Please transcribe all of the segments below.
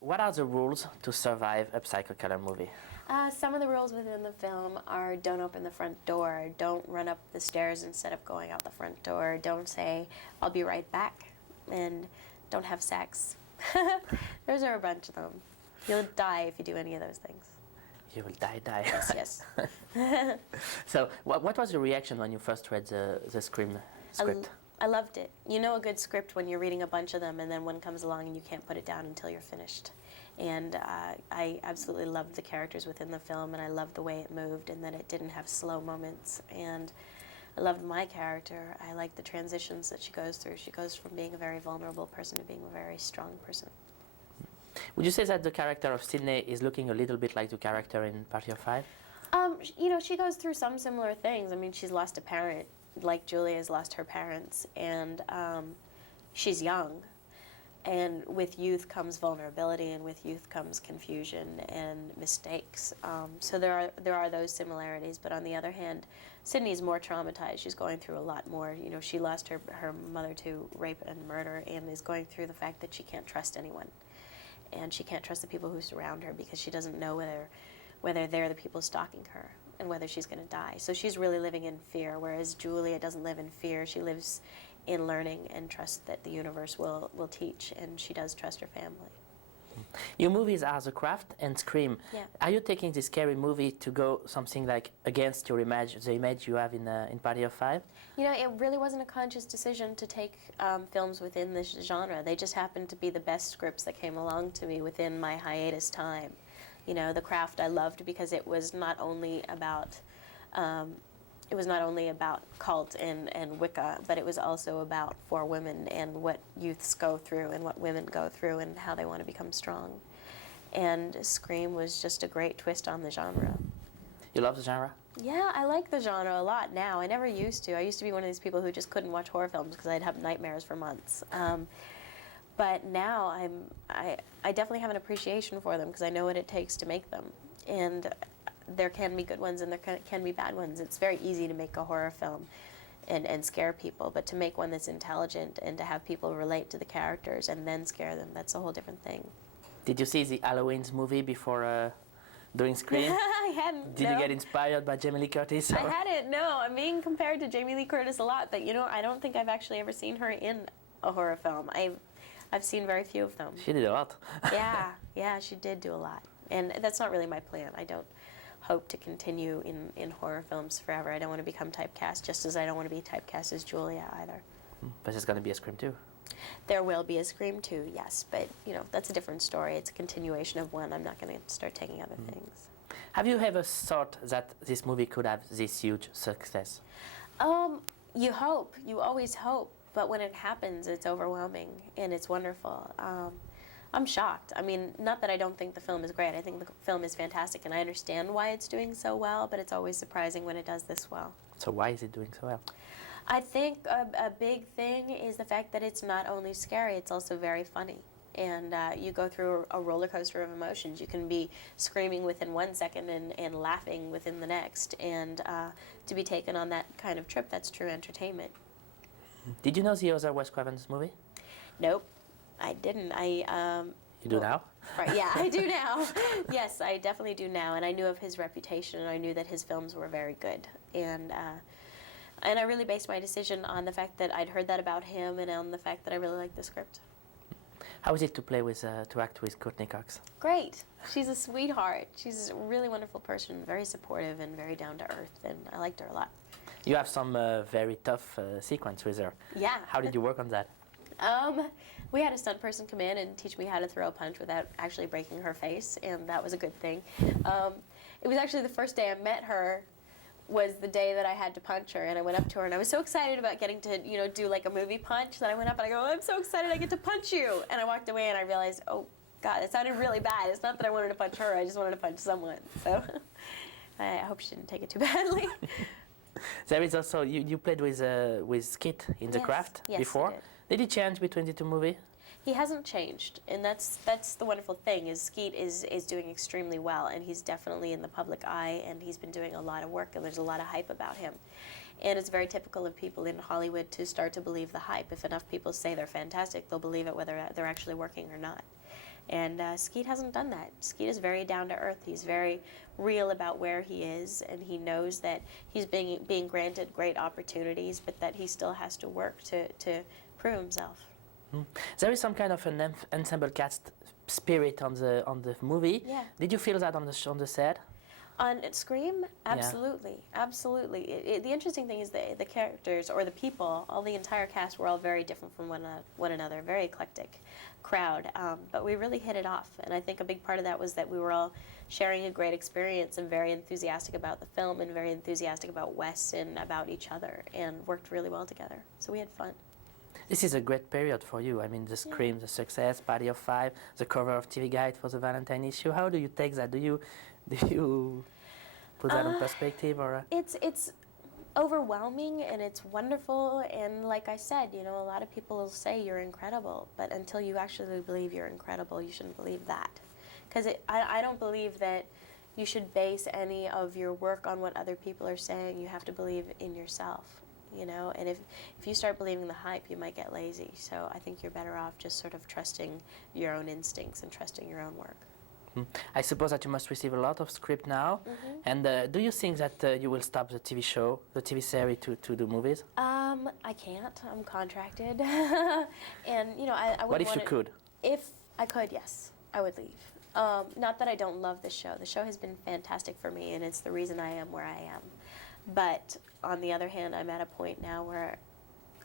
What are the rules to survive a psycho-killer movie? Some of the rules within the film are don't open the front door, don't run up the stairs instead of going out the front door, don't say, I'll be right back, and don't have sex. Those are a bunch of them. You'll die if you do any of those things. You will die. Yes. So, what was your reaction when you first read the Scream script? I loved it. You know a good script when you're reading a bunch of them and then one comes along and you can't put it down until you're finished. And I absolutely loved the characters within the film, and I loved the way it moved and that it didn't have slow moments. And I loved my character. I liked the transitions that she goes through. She goes from being a very vulnerable person to being a very strong person. Would you say that the character of Sydney is looking a little bit like the character in Party of Five? You know, she goes through some similar things. I mean, she's lost a parent, like Julia has lost her parents, and she's young. And with youth comes vulnerability, and with youth comes confusion and mistakes. So there are those similarities. But on the other hand, Sydney's more traumatized. She's going through a lot more. You know, she lost her mother to rape and murder, and is going through the fact that she can't trust anyone, and she can't trust the people who surround her because she doesn't know whether they're the people stalking her and whether she's going to die. So she's really living in fear, whereas Julia doesn't live in fear. She lives in learning and trust that the universe will teach, and she does trust her family. Your movies are The Craft and Scream. Yeah. Are you taking this scary movie to go something like against your image, the image you have in Party of Five? You know, it really wasn't a conscious decision to take films within this genre. They just happened to be the best scripts that came along to me within my hiatus time. You know, The Craft I loved because it was not only about cult and Wicca, but it was also about four women and what youths go through and what women go through and how they want to become strong. And Scream was just a great twist on the genre. You love the genre? Yeah, I like the genre a lot now. I never used to. I used to be one of these people who just couldn't watch horror films because I'd have nightmares for months. But now I definitely have an appreciation for them because I know what it takes to make them. And there can be good ones and there can be bad ones. It's very easy to make a horror film and scare people, but to make one that's intelligent and to have people relate to the characters and then scare them, that's a whole different thing. Did you see the Halloween's movie before doing Scream? I hadn't. Did you get inspired by Jamie Lee Curtis? I hadn't, no. I'm being compared to Jamie Lee Curtis a lot, but you know, I don't think I've actually ever seen her in a horror film. I've seen very few of them. She did a lot. Yeah, she did do a lot. And that's not really my plan. I don't hope to continue in horror films forever. I don't want to become typecast, just as I don't want to be typecast as Julia either. But there's going to be a Scream 2. There will be a Scream 2, yes, but you know, that's a different story. It's a continuation of one. I'm not going to start taking other things. Have you ever thought that this movie could have this huge success? You hope. You always hope. But when it happens, it's overwhelming and it's wonderful. I'm shocked. I mean, not that I don't think the film is great. I think the film is fantastic, and I understand why it's doing so well, but it's always surprising when it does this well. So why is it doing so well? I think a big thing is the fact that it's not only scary, it's also very funny. And you go through a roller coaster of emotions. You can be screaming within 1 second and laughing within the next. And to be taken on that kind of trip, that's true entertainment. Did you know the other Wes Craven's movie? Nope, I didn't. You do now? Right, yeah, I do now. Yes, I definitely do now. And I knew of his reputation, and I knew that his films were very good. And I really based my decision on the fact that I'd heard that about him and on the fact that I really liked the script. How is it to act with Courtney Cox? Great. She's a sweetheart. She's a really wonderful person, very supportive and very down to earth, and I liked her a lot. You have some very tough sequence with her. Yeah. How did you work on that? We had a stunt person come in and teach me how to throw a punch without actually breaking her face, and that was a good thing. It was actually the first day I met her was the day that I had to punch her, and I went up to her, and I was so excited about getting to, you know, do like a movie punch that I went up and I go, I'm so excited I get to punch you, and I walked away and I realized, oh God, it sounded really bad. It's not that I wanted to punch her, I just wanted to punch someone. So I hope she didn't take it too badly. There is also, you played with Skit in The Craft before. Yes, Did he change between the two movies? He hasn't changed, and that's the wonderful thing, is Skeet is doing extremely well, and he's definitely in the public eye, and he's been doing a lot of work, and there's a lot of hype about him. And it's very typical of people in Hollywood to start to believe the hype. If enough people say they're fantastic, they'll believe it whether they're actually working or not. And Skeet hasn't done that. Skeet is very down to earth. He's very real about where he is, and he knows that he's being granted great opportunities, but that he still has to work to prove himself. There is some kind of an ensemble cast spirit on the movie. Yeah. Did you feel that on the set? On Scream, absolutely, absolutely. The interesting thing is the characters, or the people, all the entire cast were all very different from one another, very eclectic crowd, but we really hit it off, and I think a big part of that was that we were all sharing a great experience and very enthusiastic about the film and very enthusiastic about Wes and about each other, and worked really well together, so we had fun. This is a great period for you. I mean, the Scream, the success, Party of Five, the cover of TV Guide for the Valentine issue. How do you take that? Do you put that in perspective, or? It's overwhelming and it's wonderful, and like I said, you know, a lot of people will say you're incredible, but until you actually believe you're incredible, you shouldn't believe that. Because I don't believe that you should base any of your work on what other people are saying. You have to believe in yourself, you know, and if you start believing the hype, you might get lazy. So I think you're better off just sort of trusting your own instincts and trusting your own work. I suppose that you must receive a lot of script now. And do you think that you will stop the TV show, the TV series, to do movies? I can't. I'm contracted. And, you know, I wouldn't What if want you could? If I could, yes, I would leave. Not that I don't love the show. The show has been fantastic for me, and it's the reason I am where I am. But on the other hand, I'm at a point now where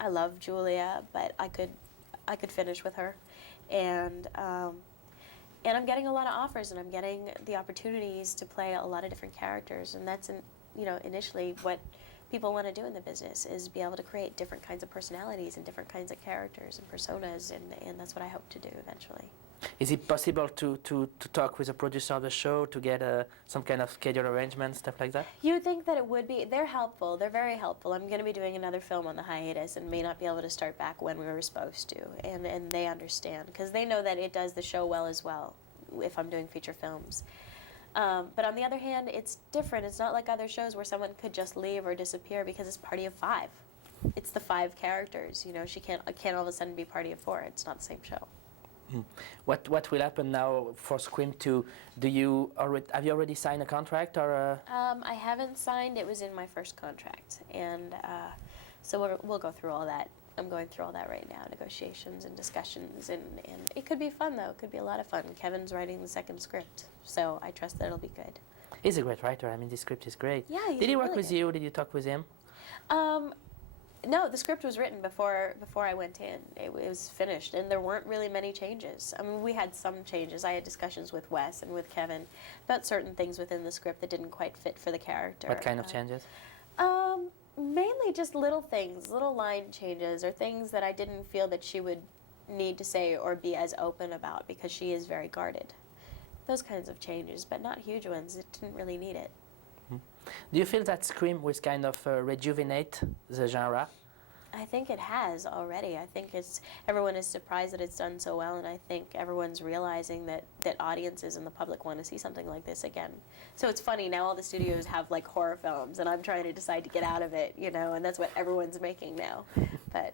I love Julia, but I could finish with her. And I'm getting a lot of offers, and I'm getting the opportunities to play a lot of different characters, and that's, you know, initially what people want to do in the business, is be able to create different kinds of personalities and different kinds of characters and personas, and that's what I hope to do eventually. Is it possible to talk with the producer of the show to get some kind of schedule arrangement, stuff like that? You would think that it would be. They're helpful. They're very helpful. I'm going to be doing another film on the hiatus and may not be able to start back when we were supposed to. And they understand, because they know that it does the show well as well if I'm doing feature films. But on the other hand, it's different. It's not like other shows where someone could just leave or disappear, because it's Party of Five. It's the 5 characters. You know, she can't all of a sudden be Party of 4. It's not the same show. What will happen now for Scream 2? Have you already signed a contract, or? I haven't signed. It was in my first contract, and so we'll go through all that. I'm going through all that right now, negotiations and discussions, and it could be fun, though. It could be a lot of fun. Kevin's writing the second script, so I trust that it'll be good. He's a great writer. I mean, the script is great. Yeah, he's Did he work really with good. you? Did you talk with him? No, the script was written before I went in. It was finished, and there weren't really many changes. I mean, we had some changes. I had discussions with Wes and with Kevin about certain things within the script that didn't quite fit for the character. What kind of changes? Mainly just little things, little line changes, or things that I didn't feel that she would need to say or be as open about, because she is very guarded. Those kinds of changes, but not huge ones. It didn't really need it. Do you feel that Scream was kind of rejuvenate the genre? I think it has already. I think everyone is surprised that it's done so well, and I think everyone's realizing that audiences and the public want to see something like this again. So it's funny, now all the studios have like horror films, and I'm trying to decide to get out of it, you know, and that's what everyone's making now. But